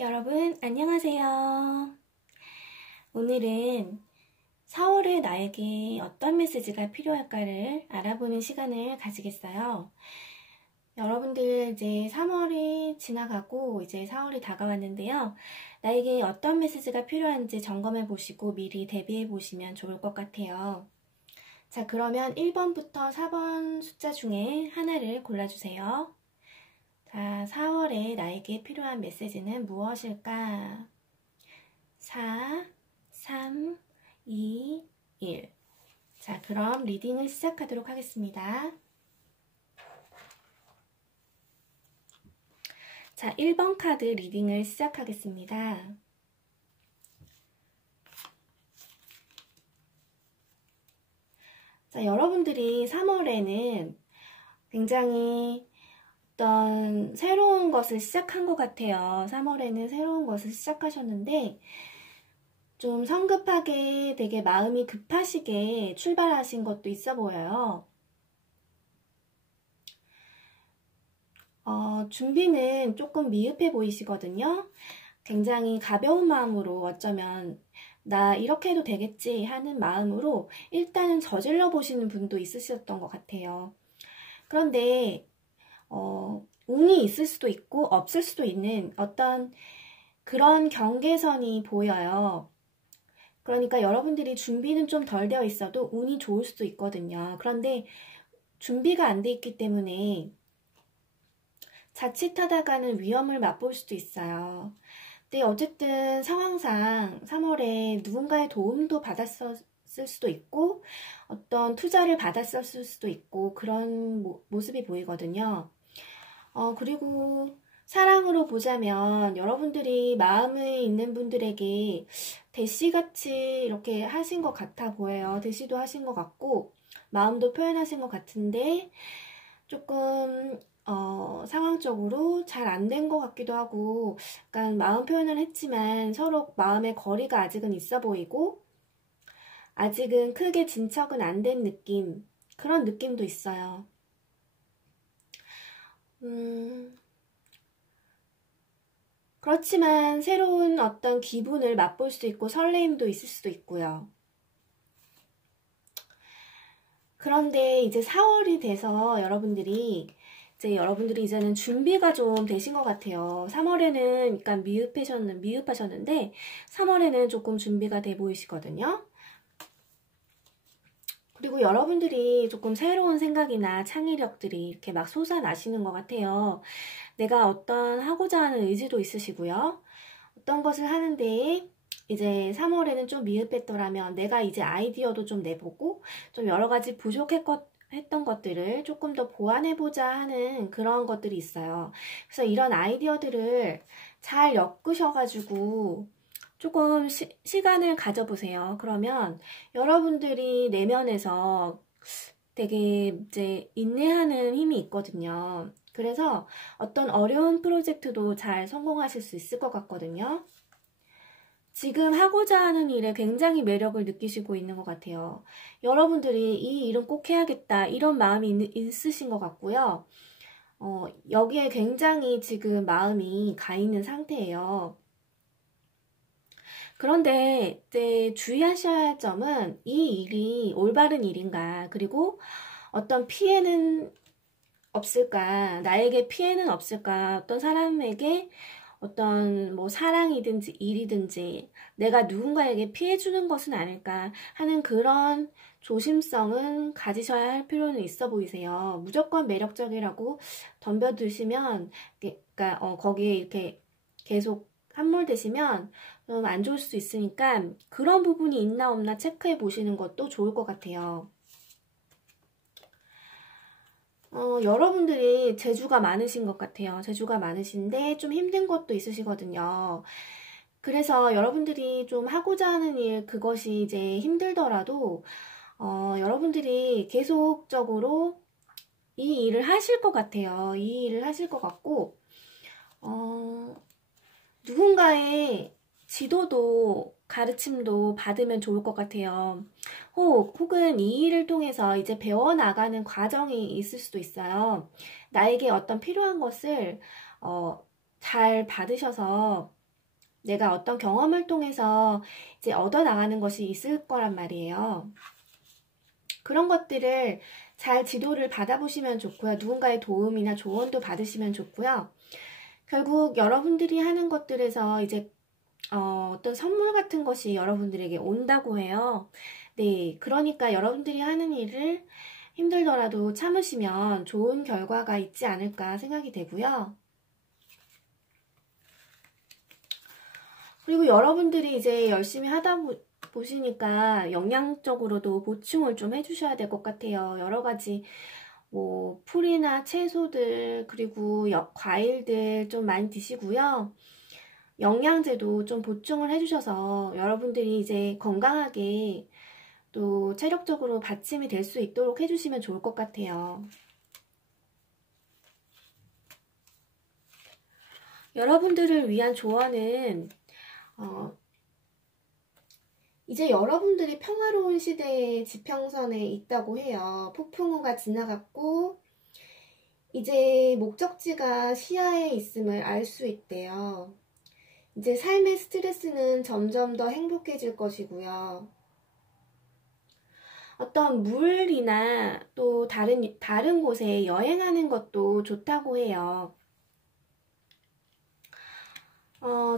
여러분, 안녕하세요. 오늘은 4월에 나에게 어떤 메시지가 필요할까를 알아보는 시간을 가지겠어요. 여러분들 이제 3월이 지나가고 이제 4월이 다가왔는데요. 나에게 어떤 메시지가 필요한지 점검해 보시고 미리 대비해 보시면 좋을 것 같아요. 자, 그러면 1번부터 4번 숫자 중에 하나를 골라주세요. 자, 4월에 나에게 필요한 메시지는 무엇일까? 4, 3, 2, 1. 자, 그럼 리딩을 시작하도록 하겠습니다. 자, 1번 카드 리딩을 시작하겠습니다. 자, 여러분들이 3월에는 굉장히 어떤 새로운 것을 시작한 것 같아요. 3월에는 새로운 것을 시작하셨는데 좀 성급하게 되게 마음이 급하시게 출발하신 것도 있어 보여요. 준비는 조금 미흡해 보이시거든요. 굉장히 가벼운 마음으로 어쩌면 나 이렇게 해도 되겠지 하는 마음으로 일단은 저질러 보시는 분도 있으셨던 것 같아요. 그런데 운이 있을 수도 있고 없을 수도 있는 어떤 그런 경계선이 보여요. 그러니까 여러분들이 준비는 좀 덜 되어 있어도 운이 좋을 수도 있거든요. 그런데 준비가 안 돼 있기 때문에 자칫하다가는 위험을 맛볼 수도 있어요. 근데 어쨌든 상황상 3월에 누군가의 도움도 받았을 수도 있고 어떤 투자를 받았을 수도 있고 그런 모습이 보이거든요. 그리고 사랑으로 보자면 여러분들이 마음에 있는 분들에게 대시같이 이렇게 하신 것 같아 보여요. 대시도 하신 것 같고 마음도 표현하신 것 같은데 조금 상황적으로 잘 안 된 것 같기도 하고 약간 마음 표현을 했지만 서로 마음의 거리가 아직은 있어 보이고 아직은 크게 진척은 안 된 느낌, 그런 느낌도 있어요. 그렇지만 새로운 어떤 기분을 맛볼 수도 있고 설레임도 있을 수도 있고요. 그런데 이제 4월이 돼서 여러분들이 이제는 준비가 좀 되신 것 같아요. 3월에는 약간 미흡하셨는데 3월에는 조금 준비가 돼 보이시거든요. 그리고 여러분들이 조금 새로운 생각이나 창의력들이 이렇게 막 솟아나시는 것 같아요. 내가 어떤 하고자 하는 의지도 있으시고요. 어떤 것을 하는데 이제 3월에는 좀 미흡했더라면 내가 이제 아이디어도 좀 내보고 좀 여러 가지 부족했던 것들을 조금 더 보완해보자 하는 그런 것들이 있어요. 그래서 이런 아이디어들을 잘 엮으셔가지고 조금 시간을 가져보세요. 그러면 여러분들이 내면에서 되게 이제 인내하는 힘이 있거든요. 그래서 어떤 어려운 프로젝트도 잘 성공하실 수 있을 것 같거든요. 지금 하고자 하는 일에 굉장히 매력을 느끼시고 있는 것 같아요. 여러분들이 이 일은 꼭 해야겠다 이런 마음이 있으신 것 같고요. 여기에 굉장히 지금 마음이 가 있는 상태예요. 그런데 이제 주의하셔야 할 점은 이 일이 올바른 일인가, 그리고 어떤 피해는 없을까, 나에게 피해는 없을까, 어떤 사람에게 어떤 뭐 사랑이든지 일이든지 내가 누군가에게 피해 주는 것은 아닐까 하는 그런 조심성은 가지셔야 할 필요는 있어 보이세요. 무조건 매력적이라고 덤벼드시면, 그러니까 거기에 이렇게 계속 함몰되시면 좀 안 좋을 수도 있으니까 그런 부분이 있나 없나 체크해 보시는 것도 좋을 것 같아요. 여러분들이 재주가 많으신 것 같아요. 재주가 많으신데 좀 힘든 것도 있으시거든요. 그래서 여러분들이 좀 하고자 하는 일, 그것이 이제 힘들더라도 여러분들이 계속적으로 이 일을 하실 것 같아요. 이 일을 하실 것 같고 누군가의 지도도 가르침도 받으면 좋을 것 같아요. 혹은 이 일을 통해서 이제 배워나가는 과정이 있을 수도 있어요. 나에게 어떤 필요한 것을 잘 받으셔서 내가 어떤 경험을 통해서 이제 얻어나가는 것이 있을 거란 말이에요. 그런 것들을 잘 지도를 받아보시면 좋고요. 누군가의 도움이나 조언도 받으시면 좋고요. 결국 여러분들이 하는 것들에서 이제 어떤 선물 같은 것이 여러분들에게 온다고 해요. 네, 그러니까 여러분들이 하는 일을 힘들더라도 참으시면 좋은 결과가 있지 않을까 생각이 되고요. 그리고 여러분들이 이제 열심히 하다 보시니까 영양적으로도 보충을 좀 해주셔야 될 것 같아요. 여러 가지 뭐 풀이나 채소들 그리고 과일들 좀 많이 드시고요. 영양제도 좀 보충을 해주셔서 여러분들이 이제 건강하게 또 체력적으로 받침이 될 수 있도록 해주시면 좋을 것 같아요. 여러분들을 위한 조언은 이제 여러분들이 평화로운 시대의 지평선에 있다고 해요. 폭풍우가 지나갔고 이제 목적지가 시야에 있음을 알 수 있대요. 이제 삶의 스트레스는 점점 더 행복해질 것이고요. 어떤 물이나 또 다른 곳에 여행하는 것도 좋다고 해요.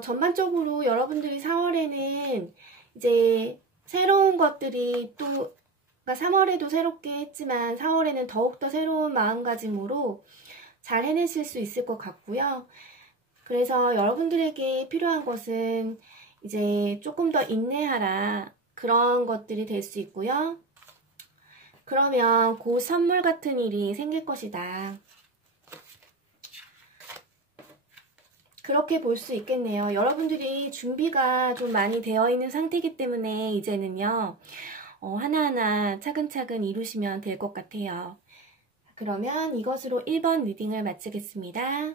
전반적으로 여러분들이 4월에는 이제 새로운 것들이 또, 그러니까 3월에도 새롭게 했지만 4월에는 더욱더 새로운 마음가짐으로 잘 해내실 수 있을 것 같고요. 그래서 여러분들에게 필요한 것은 이제 조금 더 인내하라 그런 것들이 될 수 있고요. 그러면 곧 선물 같은 일이 생길 것이다. 그렇게 볼 수 있겠네요. 여러분들이 준비가 좀 많이 되어 있는 상태이기 때문에 이제는요. 하나하나 차근차근 이루시면 될 것 같아요. 그러면 이것으로 1번 리딩을 마치겠습니다.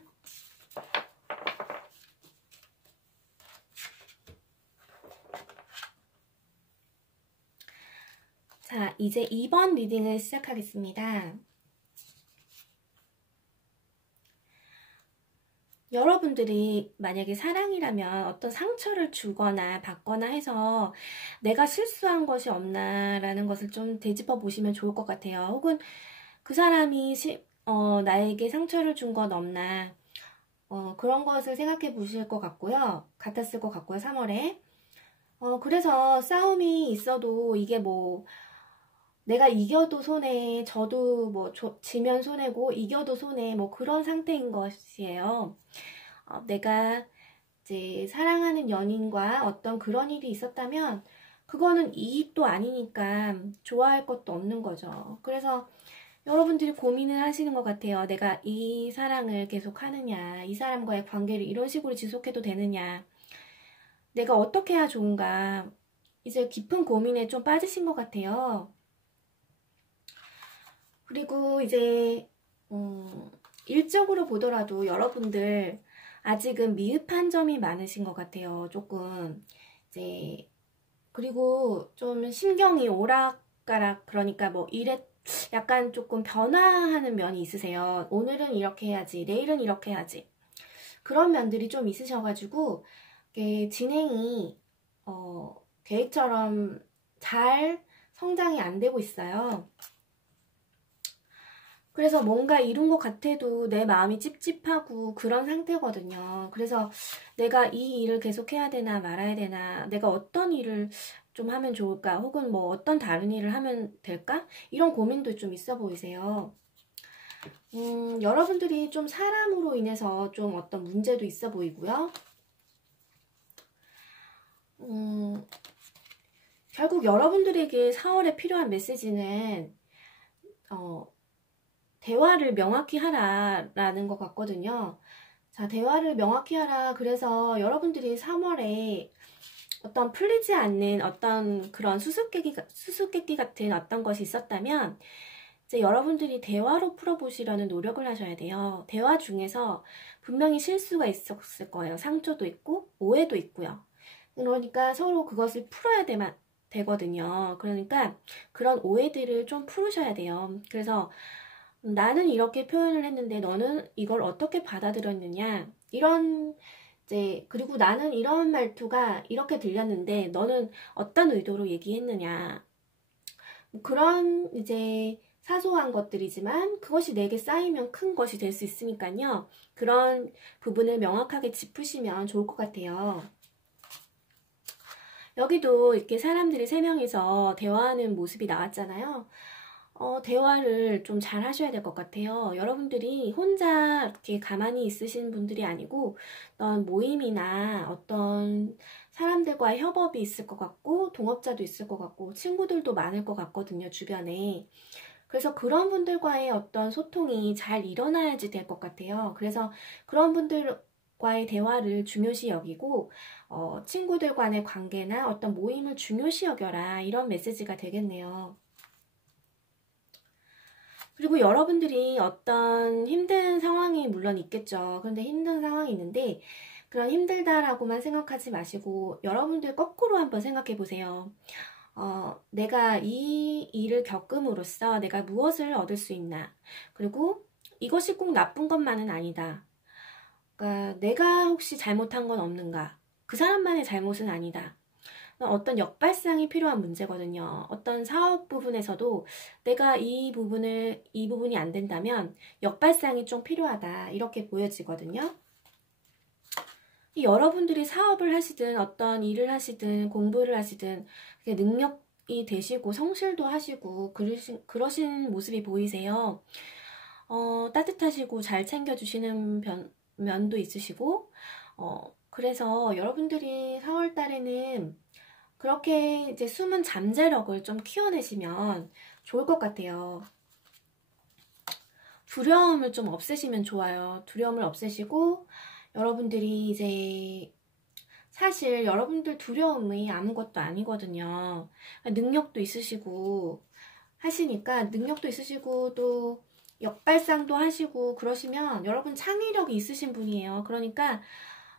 자, 이제 2번 리딩을 시작하겠습니다. 여러분들이 만약에 사랑이라면 어떤 상처를 주거나 받거나 해서 내가 실수한 것이 없나라는 것을 좀 되짚어 보시면 좋을 것 같아요. 혹은 그 사람이 나에게 상처를 준 건 없나 그런 것을 생각해 보실 것 같았을 것 같고요. 3월에 그래서 싸움이 있어도 이게 뭐 내가 이겨도 손해, 저도 뭐 지면 손해고 이겨도 손해 뭐 그런 상태인 것이에요. 내가 이제 사랑하는 연인과 어떤 그런 일이 있었다면 그거는 이익도 아니니까 좋아할 것도 없는 거죠. 그래서 여러분들이 고민을 하시는 것 같아요. 내가 이 사랑을 계속 하느냐, 이 사람과의 관계를 이런 식으로 지속해도 되느냐, 내가 어떻게 해야 좋은가, 이제 깊은 고민에 좀 빠지신 것 같아요. 그리고 이제 일적으로 보더라도 여러분들 아직은 미흡한 점이 많으신 것 같아요. 조금 이제 그리고 좀 신경이 오락가락 그러니까 뭐 일에 약간 조금 변화하는 면이 있으세요. 오늘은 이렇게 해야지, 내일은 이렇게 해야지. 그런 면들이 좀 있으셔가지고 진행이 계획처럼 잘 성장이 안 되고 있어요. 그래서 뭔가 이룬 것 같아도 내 마음이 찝찝하고 그런 상태거든요. 그래서 내가 이 일을 계속 해야 되나 말아야 되나, 내가 어떤 일을 좀 하면 좋을까, 혹은 뭐 어떤 다른 일을 하면 될까? 이런 고민도 좀 있어 보이세요. 여러분들이 좀 사람으로 인해서 좀 어떤 문제도 있어 보이고요. 결국 여러분들에게 4월에 필요한 메시지는 대화를 명확히 하라라는 것 같거든요. 자, 대화를 명확히 하라. 그래서 여러분들이 3월에 어떤 풀리지 않는 어떤 그런 수수께끼 같은 어떤 것이 있었다면 이제 여러분들이 대화로 풀어보시려는 노력을 하셔야 돼요. 대화 중에서 분명히 실수가 있었을 거예요. 상처도 있고 오해도 있고요. 그러니까 서로 그것을 풀어야 되거든요. 그러니까 그런 오해들을 좀 풀으셔야 돼요. 그래서 나는 이렇게 표현을 했는데 너는 이걸 어떻게 받아들였느냐, 이런 이제 그리고 나는 이런 말투가 이렇게 들렸는데 너는 어떤 의도로 얘기했느냐. 뭐 그런 이제 사소한 것들이지만 그것이 내게 쌓이면 큰 것이 될 수 있으니까요. 그런 부분을 명확하게 짚으시면 좋을 것 같아요. 여기도 이렇게 사람들이 3명이서 대화하는 모습이 나왔잖아요. 대화를 좀 잘 하셔야 될 것 같아요. 여러분들이 혼자 이렇게 가만히 있으신 분들이 아니고 어떤 모임이나 어떤 사람들과의 협업이 있을 것 같고 동업자도 있을 것 같고 친구들도 많을 것 같거든요, 주변에. 그래서 그런 분들과의 어떤 소통이 잘 일어나야지 될 것 같아요. 그래서 그런 분들과의 대화를 중요시 여기고 친구들 간의 관계나 어떤 모임을 중요시 여겨라, 이런 메시지가 되겠네요. 그리고 여러분들이 어떤 힘든 상황이 물론 있겠죠. 그런데 힘든 상황이 있는데 그런 힘들다라고만 생각하지 마시고 여러분들 거꾸로 한번 생각해 보세요. 내가 이 일을 겪음으로써 내가 무엇을 얻을 수 있나. 그리고 이것이 꼭 나쁜 것만은 아니다. 그러니까 내가 혹시 잘못한 건 없는가. 그 사람만의 잘못은 아니다. 어떤 역발상이 필요한 문제거든요. 어떤 사업 부분에서도 내가 이 부분이 안 된다면 역발상이 좀 필요하다, 이렇게 보여지거든요. 여러분들이 사업을 하시든 어떤 일을 하시든 공부를 하시든 능력이 되시고 성실도 하시고 그러신 모습이 보이세요. 따뜻하시고 잘 챙겨주시는 면도 있으시고, 그래서 여러분들이 4월 달에는 그렇게 이제 숨은 잠재력을 좀 키워내시면 좋을 것 같아요. 두려움을 좀 없애시면 좋아요. 두려움을 없애시고, 여러분들이 이제 사실 여러분들 두려움이 아무것도 아니거든요. 능력도 있으시고 하시니까, 능력도 있으시고 또 역발상도 하시고 그러시면 여러분 창의력이 있으신 분이에요. 그러니까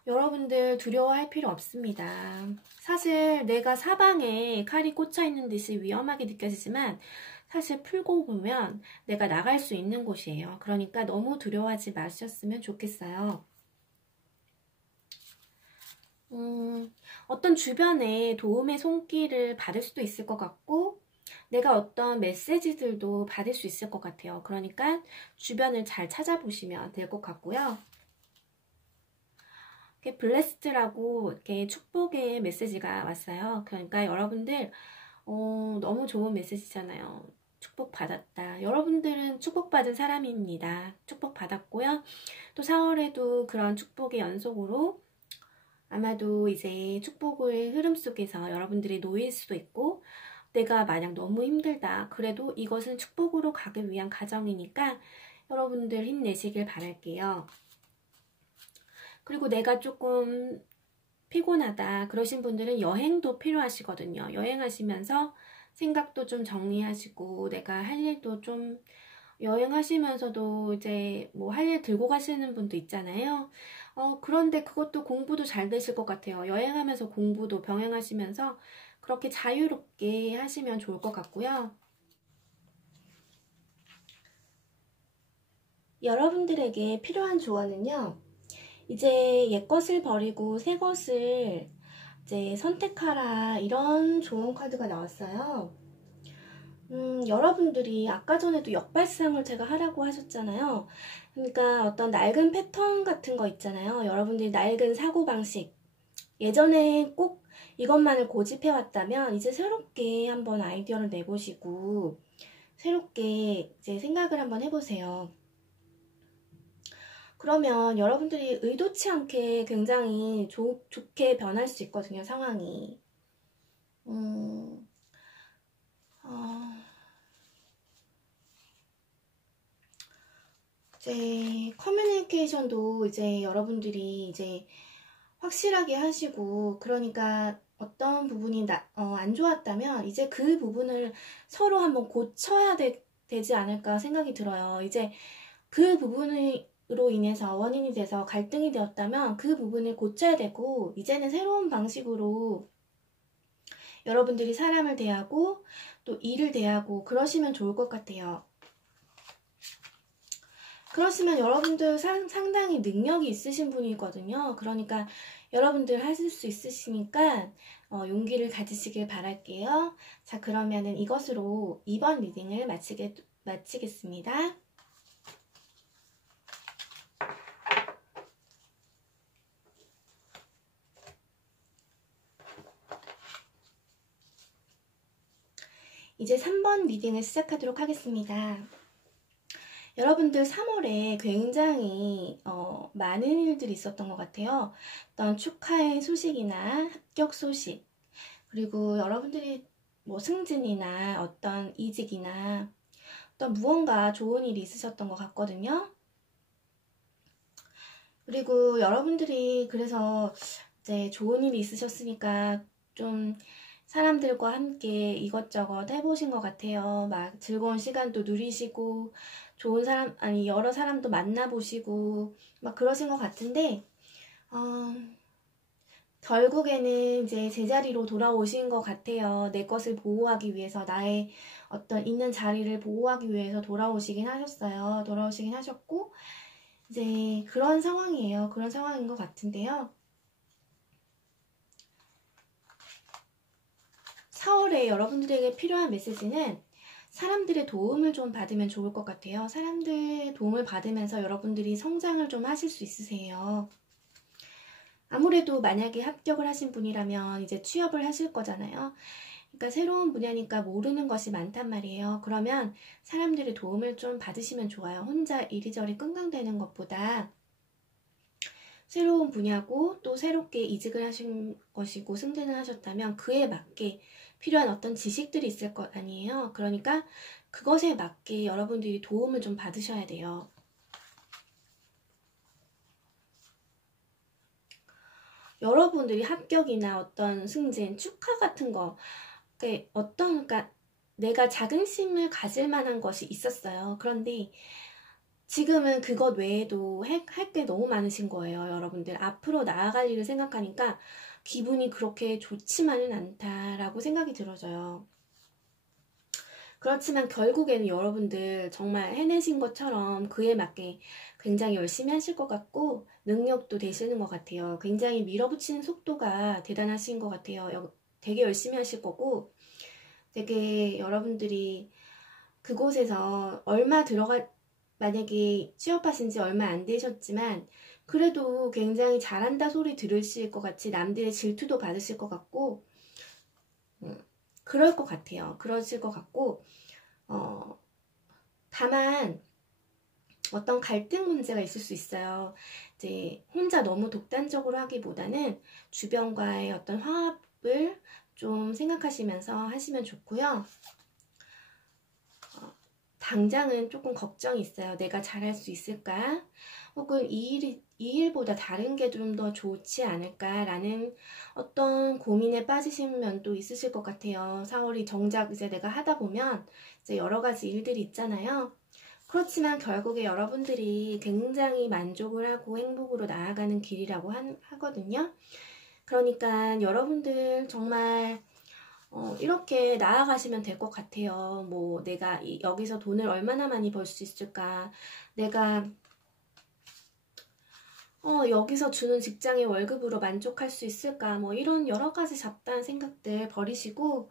여러분들 두려워할 필요 없습니다. 사실 내가 사방에 칼이 꽂혀 있는 듯이 위험하게 느껴지지만 사실 풀고 보면 내가 나갈 수 있는 곳이에요. 그러니까 너무 두려워하지 마셨으면 좋겠어요. 어떤 주변에 도움의 손길을 받을 수도 있을 것 같고 내가 어떤 메시지들도 받을 수 있을 것 같아요. 그러니까 주변을 잘 찾아보시면 될 것 같고요. 블레스드라고 이렇게 축복의 메시지가 왔어요. 그러니까 여러분들 너무 좋은 메시지잖아요. 축복받았다. 여러분들은 축복받은 사람입니다. 축복받았고요. 또 4월에도 그런 축복의 연속으로 아마도 이제 축복의 흐름 속에서 여러분들이 놓일 수도 있고, 내가 만약 너무 힘들다 그래도 이것은 축복으로 가기 위한 과정이니까 여러분들 힘내시길 바랄게요. 그리고 내가 조금 피곤하다 그러신 분들은 여행도 필요하시거든요. 여행하시면서 생각도 좀 정리하시고 내가 할 일도 좀, 여행하시면서도 이제 뭐 할 일 들고 가시는 분도 있잖아요. 그런데 그것도 공부도 잘 되실 것 같아요. 여행하면서 공부도 병행하시면서 그렇게 자유롭게 하시면 좋을 것 같고요. 여러분들에게 필요한 조언은요, 이제 옛것을 버리고 새 것을 이제 선택하라, 이런 좋은 카드가 나왔어요. 여러분들이 아까 전에도 역발상을 제가 하라고 하셨잖아요. 그러니까 어떤 낡은 패턴 같은 거 있잖아요. 여러분들이 낡은 사고방식, 예전에 꼭 이것만을 고집해왔다면 이제 새롭게 한번 아이디어를 내보시고 새롭게 이제 생각을 한번 해보세요. 그러면 여러분들이 의도치 않게 굉장히 좋게 변할 수 있거든요, 상황이. 이제 커뮤니케이션도 이제 여러분들이 이제 확실하게 하시고, 그러니까 어떤 부분이 안 좋았다면 이제 그 부분을 서로 한번 고쳐야 되지 않을까 생각이 들어요. 이제 그 부분으로 인해서 원인이 돼서 갈등이 되었다면 그 부분을 고쳐야 되고, 이제는 새로운 방식으로 여러분들이 사람을 대하고 또 일을 대하고 그러시면 좋을 것 같아요. 그러시면 여러분들 상당히 능력이 있으신 분이거든요. 그러니까 여러분들 하실 수 있으시니까 용기를 가지시길 바랄게요. 자, 그러면은 이것으로 2번 리딩을 마치겠습니다. 이제 3번 리딩을 시작하도록 하겠습니다. 여러분들 3월에 굉장히 많은 일들이 있었던 것 같아요. 어떤 축하의 소식이나 합격 소식, 그리고 여러분들이 뭐 승진이나 어떤 이직이나 어떤 무언가 좋은 일이 있으셨던 것 같거든요. 그리고 여러분들이 그래서 이제 좋은 일이 있으셨으니까 좀 사람들과 함께 이것저것 해보신 것 같아요. 막 즐거운 시간도 누리시고 좋은 사람, 아니 여러 사람도 만나보시고 막 그러신 것 같은데 결국에는 이제 제자리로 돌아오신 것 같아요. 내 것을 보호하기 위해서, 나의 어떤 있는 자리를 보호하기 위해서 돌아오시긴 하셨고 이제 그런 상황이에요. 그런 상황인 것 같은데요. 4월에 여러분들에게 필요한 메시지는 사람들의 도움을 좀 받으면 좋을 것 같아요. 사람들의 도움을 받으면서 여러분들이 성장을 좀 하실 수 있으세요. 아무래도 만약에 합격을 하신 분이라면 이제 취업을 하실 거잖아요. 그러니까 새로운 분야니까 모르는 것이 많단 말이에요. 그러면 사람들의 도움을 좀 받으시면 좋아요. 혼자 이리저리 끙끙대는 것보다 새로운 분야고 또 새롭게 이직을 하신 것이고 승진을 하셨다면 그에 맞게 필요한 어떤 지식들이 있을 것 아니에요. 그러니까 그것에 맞게 여러분들이 도움을 좀 받으셔야 돼요. 여러분들이 합격이나 어떤 승진, 축하 같은 거, 그러니까 내가 자긍심을 가질 만한 것이 있었어요. 그런데 지금은 그것 외에도 할 게 너무 많으신 거예요. 여러분들 앞으로 나아갈 일을 생각하니까 기분이 그렇게 좋지만은 않다라고 생각이 들어져요. 그렇지만 결국에는 여러분들 정말 해내신 것처럼 그에 맞게 굉장히 열심히 하실 것 같고 능력도 되시는 것 같아요. 굉장히 밀어붙이는 속도가 대단하신 것 같아요. 되게 열심히 하실 거고 되게 여러분들이 그곳에서 만약에 취업하신 지 얼마 안 되셨지만 그래도 굉장히 잘한다 소리 들으실 것 같이 남들의 질투도 받으실 것 같고 그럴 것 같아요. 그러실 것 같고 다만 어떤 갈등 문제가 있을 수 있어요. 이제 혼자 너무 독단적으로 하기보다는 주변과의 어떤 화합을 좀 생각하시면서 하시면 좋고요. 당장은 조금 걱정이 있어요. 내가 잘할 수 있을까? 혹은 이 일보다 다른 게 좀 더 좋지 않을까라는 어떤 고민에 빠지신 면도 있으실 것 같아요. 4월이 정작 이제 내가 하다 보면 이제 여러 가지 일들이 있잖아요. 그렇지만 결국에 여러분들이 굉장히 만족을 하고 행복으로 나아가는 길이라고 하거든요. 그러니까 여러분들 정말 이렇게 나아가시면 될 것 같아요. 뭐 내가 여기서 돈을 얼마나 많이 벌 수 있을까? 내가 여기서 주는 직장의 월급으로 만족할 수 있을까? 뭐 이런 여러 가지 잡다한 생각들 버리시고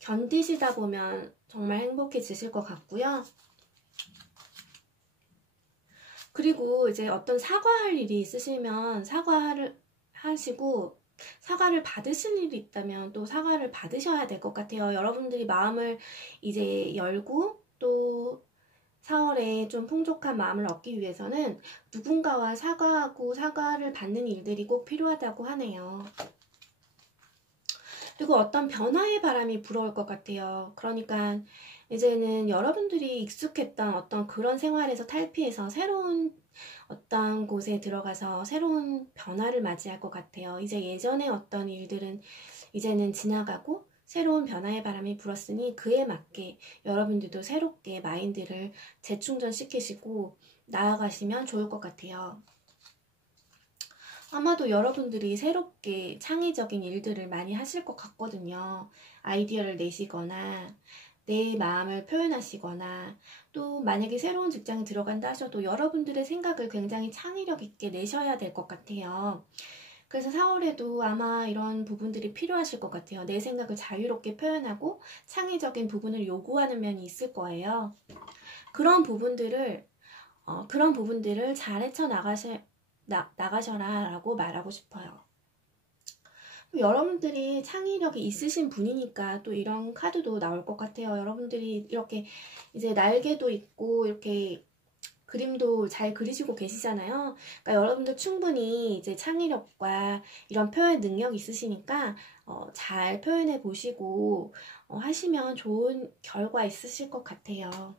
견디시다 보면 정말 행복해지실 것 같고요. 그리고 이제 어떤 사과할 일이 있으시면 사과를 하시고 사과를 받으실 일이 있다면 또 사과를 받으셔야 될 것 같아요. 여러분들이 마음을 이제 열고 또 4월에 좀 풍족한 마음을 얻기 위해서는 누군가와 사과하고 사과를 받는 일들이 꼭 필요하다고 하네요. 그리고 어떤 변화의 바람이 불어올 것 같아요. 그러니까 이제는 여러분들이 익숙했던 어떤 그런 생활에서 탈피해서 새로운 어떤 곳에 들어가서 새로운 변화를 맞이할 것 같아요. 이제 예전에 어떤 일들은 이제는 지나가고 새로운 변화의 바람이 불었으니 그에 맞게 여러분들도 새롭게 마인드를 재충전시키시고 나아가시면 좋을 것 같아요. 아마도 여러분들이 새롭게 창의적인 일들을 많이 하실 것 같거든요. 아이디어를 내시거나 내 마음을 표현하시거나 또 만약에 새로운 직장에 들어간다 하셔도 여러분들의 생각을 굉장히 창의력 있게 내셔야 될 것 같아요. 그래서 4월에도 아마 이런 부분들이 필요하실 것 같아요. 내 생각을 자유롭게 표현하고 창의적인 부분을 요구하는 면이 있을 거예요. 그런 부분들을 잘 나가셔라 라고 말하고 싶어요. 여러분들이 창의력이 있으신 분이니까 또 이런 카드도 나올 것 같아요. 여러분들이 이렇게 이제 날개도 있고 이렇게 그림도 잘 그리시고 계시잖아요. 그러니까 여러분들 충분히 이제 창의력과 이런 표현 능력이 있으시니까 잘 표현해 보시고 하시면 좋은 결과 있으실 것 같아요.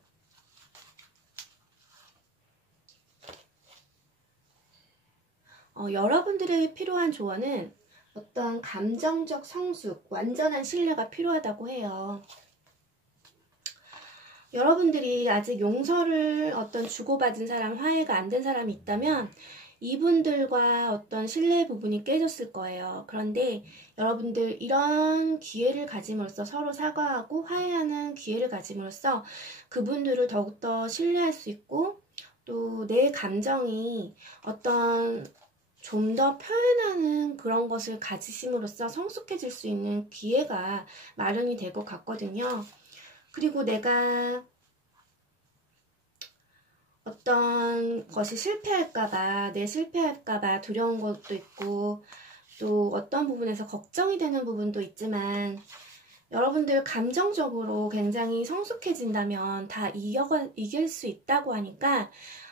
여러분들에게 필요한 조언은 어떤 감정적 성숙, 완전한 신뢰가 필요하다고 해요. 여러분들이 아직 용서를 어떤 주고받은 사람, 화해가 안 된 사람이 있다면 이분들과 어떤 신뢰 부분이 깨졌을 거예요. 그런데 여러분들 이런 기회를 가짐으로써 서로 사과하고 화해하는 기회를 가짐으로써 그분들을 더욱더 신뢰할 수 있고 또 내 감정이 어떤 좀 더 표현하는 그런 것을 가지심으로써 성숙해질 수 있는 기회가 마련이 될 것 같거든요. 그리고 내가 어떤 것이 실패할까봐, 실패할까봐 두려운 것도 있고, 또 어떤 부분에서 걱정이 되는 부분도 있지만, 여러분들 감정적으로 굉장히 성숙해진다면 다 이길 수 있다고 하니까,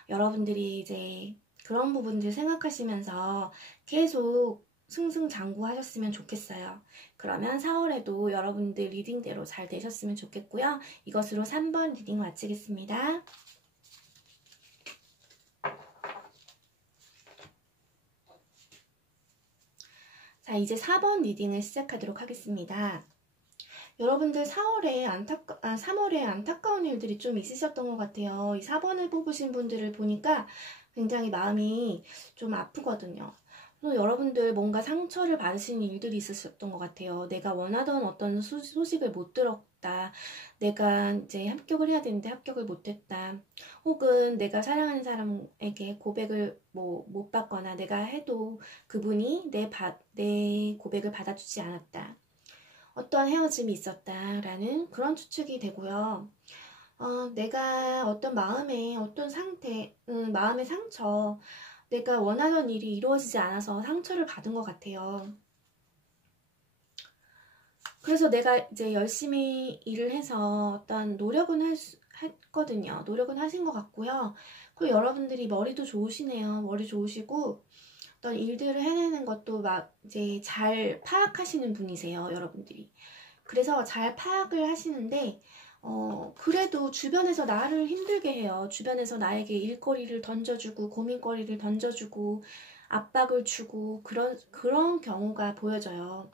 여러분들이 이제 그런 부분들 생각하시면서 계속 승승장구하셨으면 좋겠어요. 그러면 4월에도 여러분들 리딩대로 잘 되셨으면 좋겠고요. 이것으로 3번 리딩 마치겠습니다. 자, 이제 4번 리딩을 시작하도록 하겠습니다. 여러분들 3월에 안타까운 일들이 좀 있으셨던 것 같아요. 이 4번을 뽑으신 분들을 보니까 굉장히 마음이 좀 아프거든요. 그래서 여러분들 뭔가 상처를 받으신 일들이 있으셨던 것 같아요. 내가 원하던 어떤 소식을 못 들었다. 내가 이제 합격을 해야 되는데 합격을 못했다. 혹은 내가 사랑하는 사람에게 고백을 못 받거나 내가 해도 그분이 내 고백을 받아주지 않았다. 어떤 헤어짐이 있었다라는 그런 추측이 되고요. 내가 어떤 마음의 상처, 내가 원하던 일이 이루어지지 않아서 상처를 받은 것 같아요. 그래서 내가 이제 열심히 일을 해서 어떤 노력은 했거든요. 노력은 하신 것 같고요. 그리고 여러분들이 머리도 좋으시네요. 머리 좋으시고 어떤 일들을 해내는 것도 막 이제 잘 파악하시는 분이세요. 여러분들이. 그래서 잘 파악을 하시는데 그래도 주변에서 나를 힘들게 해요. 주변에서 나에게 일거리를 던져주고 고민거리를 던져주고 압박을 주고 그런 경우가 보여져요.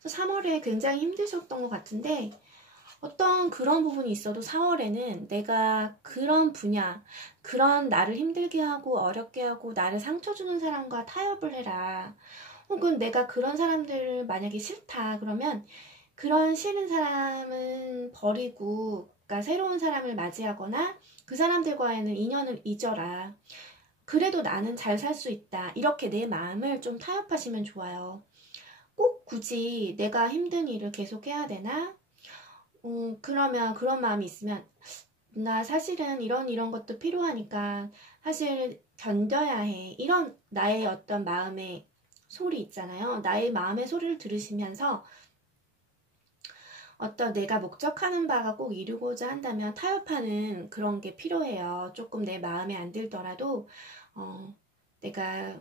그래서 3월에 굉장히 힘드셨던 것 같은데 어떤 그런 부분이 있어도 4월에는 내가 그런 분야, 그런 나를 힘들게 하고 어렵게 하고 나를 상처 주는 사람과 타협을 해라. 혹은 내가 그런 사람들을 만약에 싫다 그러면 그런 싫은 사람은 버리고 그러니까 새로운 사람을 맞이하거나 그 사람들과의 인연을 잊어라. 그래도 나는 잘 살 수 있다. 이렇게 내 마음을 좀 타협하시면 좋아요. 꼭 굳이 내가 힘든 일을 계속 해야 되나? 그러면 그런 마음이 있으면 나 사실은 이런 것도 필요하니까 사실 견뎌야 해. 이런 나의 어떤 마음의 소리 있잖아요. 나의 마음의 소리를 들으시면서 어떤 내가 목적하는 바가 꼭 이루고자 한다면 타협하는 그런 게 필요해요. 조금 내 마음에 안 들더라도 내가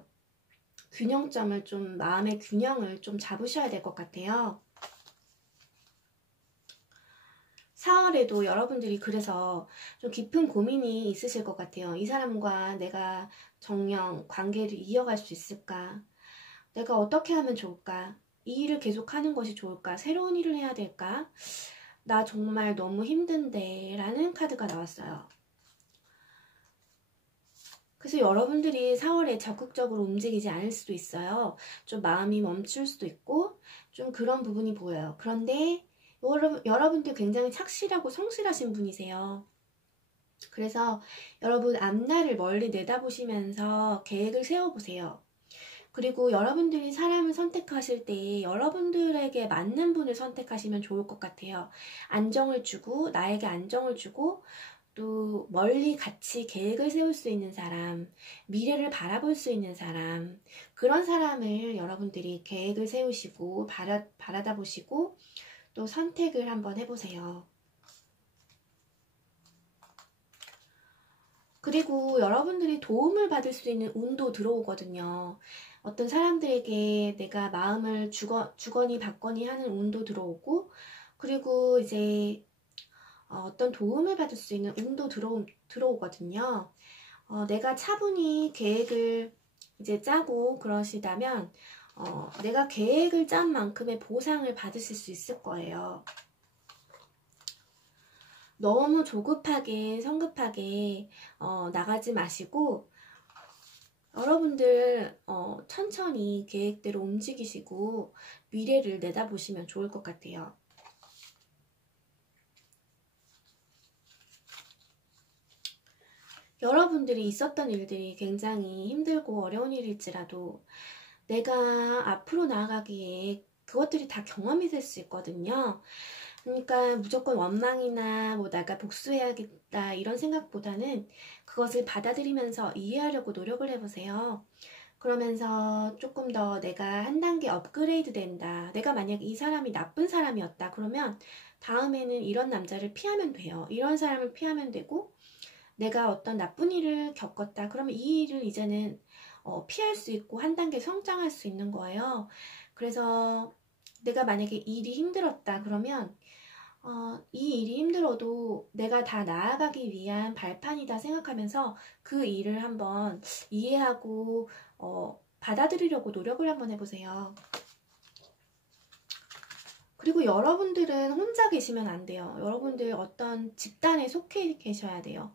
마음의 균형을 좀 잡으셔야 될 것 같아요. 4월에도 여러분들이 그래서 좀 깊은 고민이 있으실 것 같아요. 이 사람과 내가 정녕 관계를 이어갈 수 있을까? 내가 어떻게 하면 좋을까? 이 일을 계속하는 것이 좋을까? 새로운 일을 해야 될까? 나 정말 너무 힘든데 라는 카드가 나왔어요. 그래서 여러분들이 4월에 적극적으로 움직이지 않을 수도 있어요. 좀 마음이 멈출 수도 있고 좀 그런 부분이 보여요. 그런데 여러분들 굉장히 착실하고 성실하신 분이세요. 그래서 여러분 앞날을 멀리 내다보시면서 계획을 세워보세요. 그리고 여러분들이 사람을 선택하실 때 여러분들에게 맞는 분을 선택하시면 좋을 것 같아요. 안정을 주고, 나에게 안정을 주고, 또 멀리 같이 계획을 세울 수 있는 사람, 미래를 바라볼 수 있는 사람, 그런 사람을 여러분들이 계획을 세우시고 바라다 보시고 또 선택을 한번 해보세요. 그리고 여러분들이 도움을 받을 수 있는 운도 들어오거든요. 어떤 사람들에게 내가 마음을 주거니 받거니 하는 운도 들어오고, 그리고 이제 어떤 도움을 받을 수 있는 운도 들어오거든요. 내가 차분히 계획을 이제 짜고 그러시다면 내가 계획을 짠 만큼의 보상을 받으실 수 있을 거예요. 너무 조급하게 성급하게 나가지 마시고 여러분들 천천히 계획대로 움직이시고 미래를 내다보시면 좋을 것 같아요. 여러분들이 있었던 일들이 굉장히 힘들고 어려운 일일지라도 내가 앞으로 나아가기에 그것들이 다 경험이 될 수 있거든요. 그러니까 무조건 원망이나 뭐 내가 복수해야겠다 이런 생각보다는 그것을 받아들이면서 이해하려고 노력을 해보세요. 그러면서 조금 더 내가 한 단계 업그레이드 된다. 내가 만약 이 사람이 나쁜 사람이었다. 그러면 다음에는 이런 남자를 피하면 돼요. 이런 사람을 피하면 되고 내가 어떤 나쁜 일을 겪었다. 그러면 이 일을 이제는 피할 수 있고 한 단계 성장할 수 있는 거예요. 그래서 내가 만약에 일이 힘들었다. 그러면 이 일이 힘들어도 내가 다 나아가기 위한 발판이다 생각하면서 그 일을 한번 이해하고 받아들이려고 노력을 한번 해보세요. 그리고 여러분들은 혼자 계시면 안 돼요. 여러분들 어떤 집단에 속해 계셔야 돼요.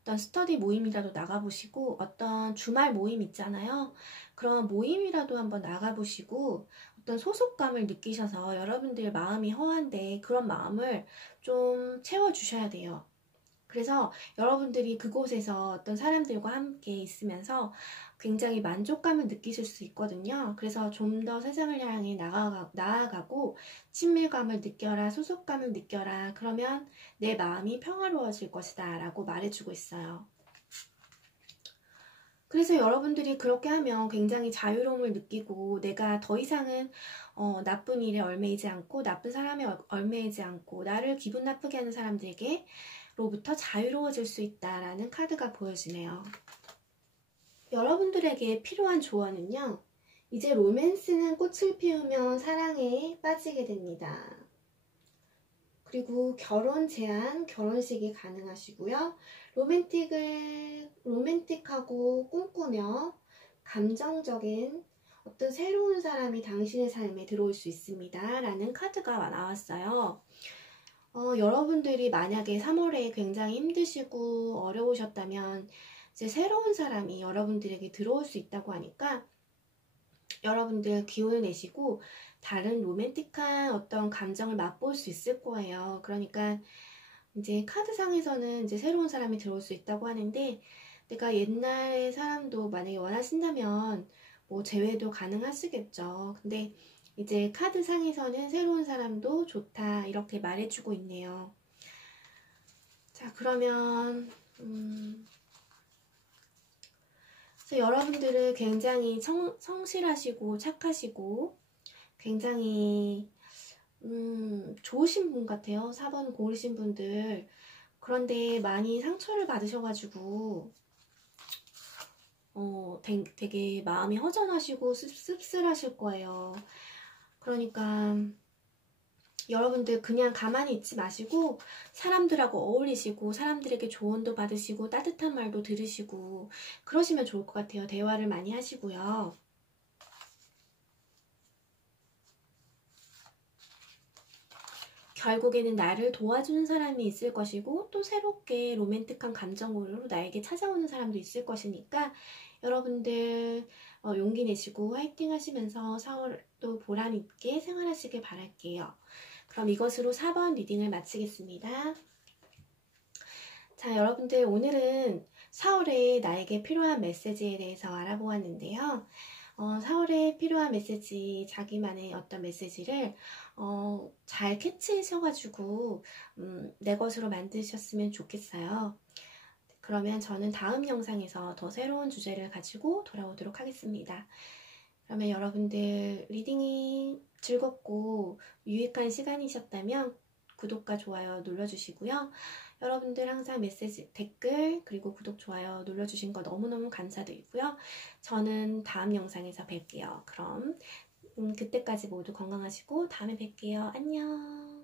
어떤 스터디 모임이라도 나가보시고 어떤 주말 모임 있잖아요. 그런 모임이라도 한번 나가보시고 어떤 소속감을 느끼셔서 여러분들 마음이 허한데 그런 마음을 좀 채워주셔야 돼요. 그래서 여러분들이 그곳에서 어떤 사람들과 함께 있으면서 굉장히 만족감을 느끼실 수 있거든요. 그래서 좀 더 세상을 향해 나아가고 친밀감을 느껴라, 소속감을 느껴라. 그러면 내 마음이 평화로워질 것이다 라고 말해주고 있어요. 그래서 여러분들이 그렇게 하면 굉장히 자유로움을 느끼고 내가 더 이상은 나쁜 일에 얽매이지 않고 나쁜 사람에 얽매이지 않고 나를 기분 나쁘게 하는 사람들에게 로부터 자유로워질 수 있다라는 카드가 보여지네요. 여러분들에게 필요한 조언은요. 이제 로맨스는 꽃을 피우면 사랑에 빠지게 됩니다. 그리고 결혼 제한, 결혼식이 가능하시고요. 로맨틱하고 꿈꾸며 감정적인 어떤 새로운 사람이 당신의 삶에 들어올 수 있습니다. 라는 카드가 나왔어요. 여러분들이 만약에 3월에 굉장히 힘드시고 어려우셨다면 이제 새로운 사람이 여러분들에게 들어올 수 있다고 하니까 여러분들 기운을 내시고 다른 로맨틱한 어떤 감정을 맛볼 수 있을 거예요. 그러니까 이제 카드상에서는 이제 새로운 사람이 들어올 수 있다고 하는데 내가 옛날의 사람도 만약에 원하신다면 뭐 재회도 가능하시겠죠. 근데 이제 카드상에서는 새로운 사람도 좋다 이렇게 말해주고 있네요. 자, 그러면 그래서 여러분들은 굉장히 성실하시고 착하시고 굉장히 좋으신 분 같아요. 4번 고르신 분들. 그런데 많이 상처를 받으셔가지고 되게 마음이 허전하시고 씁쓸하실 거예요. 그러니까 여러분들 그냥 가만히 있지 마시고 사람들하고 어울리시고 사람들에게 조언도 받으시고 따뜻한 말도 들으시고 그러시면 좋을 것 같아요. 대화를 많이 하시고요. 결국에는 나를 도와주는 사람이 있을 것이고 또 새롭게 로맨틱한 감정으로 나에게 찾아오는 사람도 있을 것이니까 여러분들 용기 내시고 화이팅 하시면서 4월도 보람있게 생활하시길 바랄게요. 그럼 이것으로 4번 리딩을 마치겠습니다. 자, 여러분들 오늘은 4월에 나에게 필요한 메시지에 대해서 알아보았는데요. 4월에 필요한 메시지, 자기만의 어떤 메시지를 잘 캐치하셔가지고 내 것으로 만드셨으면 좋겠어요. 그러면 저는 다음 영상에서 더 새로운 주제를 가지고 돌아오도록 하겠습니다. 그러면 여러분들 리딩이 즐겁고 유익한 시간이셨다면 구독과 좋아요 눌러주시고요. 여러분들 항상 메시지, 댓글, 그리고 구독, 좋아요 눌러주신 거 너무너무 감사드리고요. 저는 다음 영상에서 뵐게요. 그럼 그때까지 모두 건강하시고 다음에 뵐게요. 안녕.